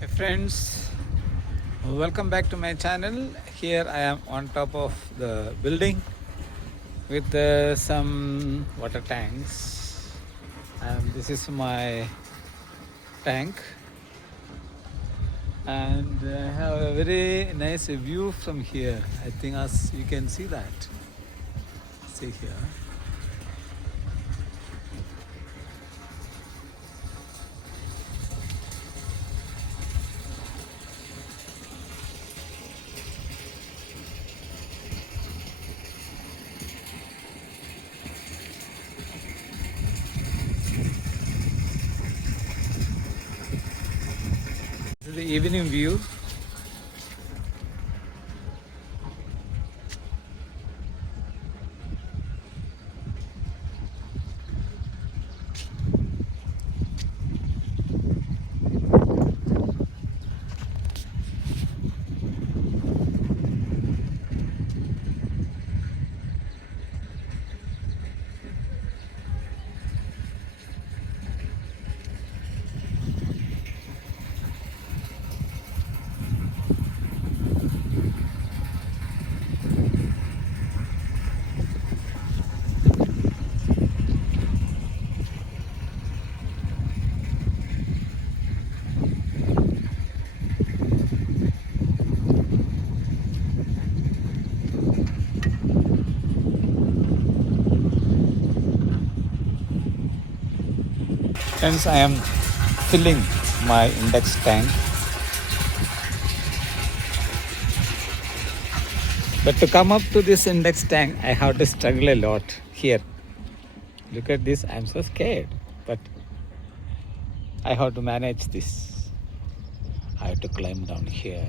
Hey friends, welcome back to my channel. Here I am on top of the building with some water tanks, and this is my tank, and I have a very nice view from here. I think as you can see that. See here. This is the evening view. Friends, I am filling my index tank. But to come up to this index tank, I have to struggle a lot here. Look at this, I'm so scared. But I have to manage this. I have to climb down here.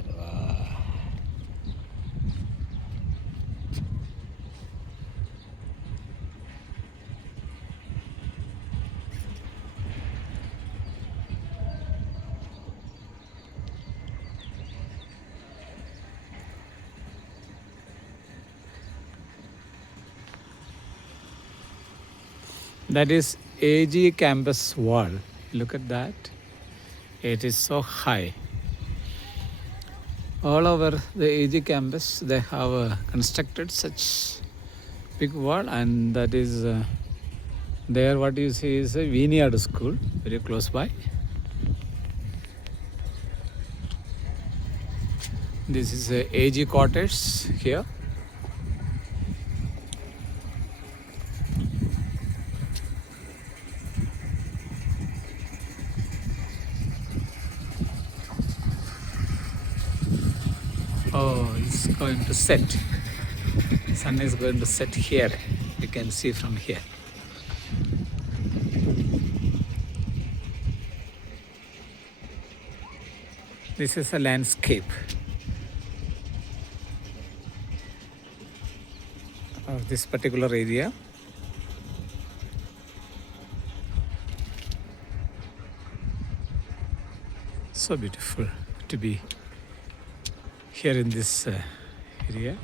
That is AG campus wall. Look at that. It is so high. All over the AG campus, they have constructed such big wall, and that is there. What you see is a vineyard school, very close by. This is a AG quarters here. Oh, it's going to set. Sun is going to set here. You can see from here. This is a landscape of this particular area. So beautiful to be here in this area.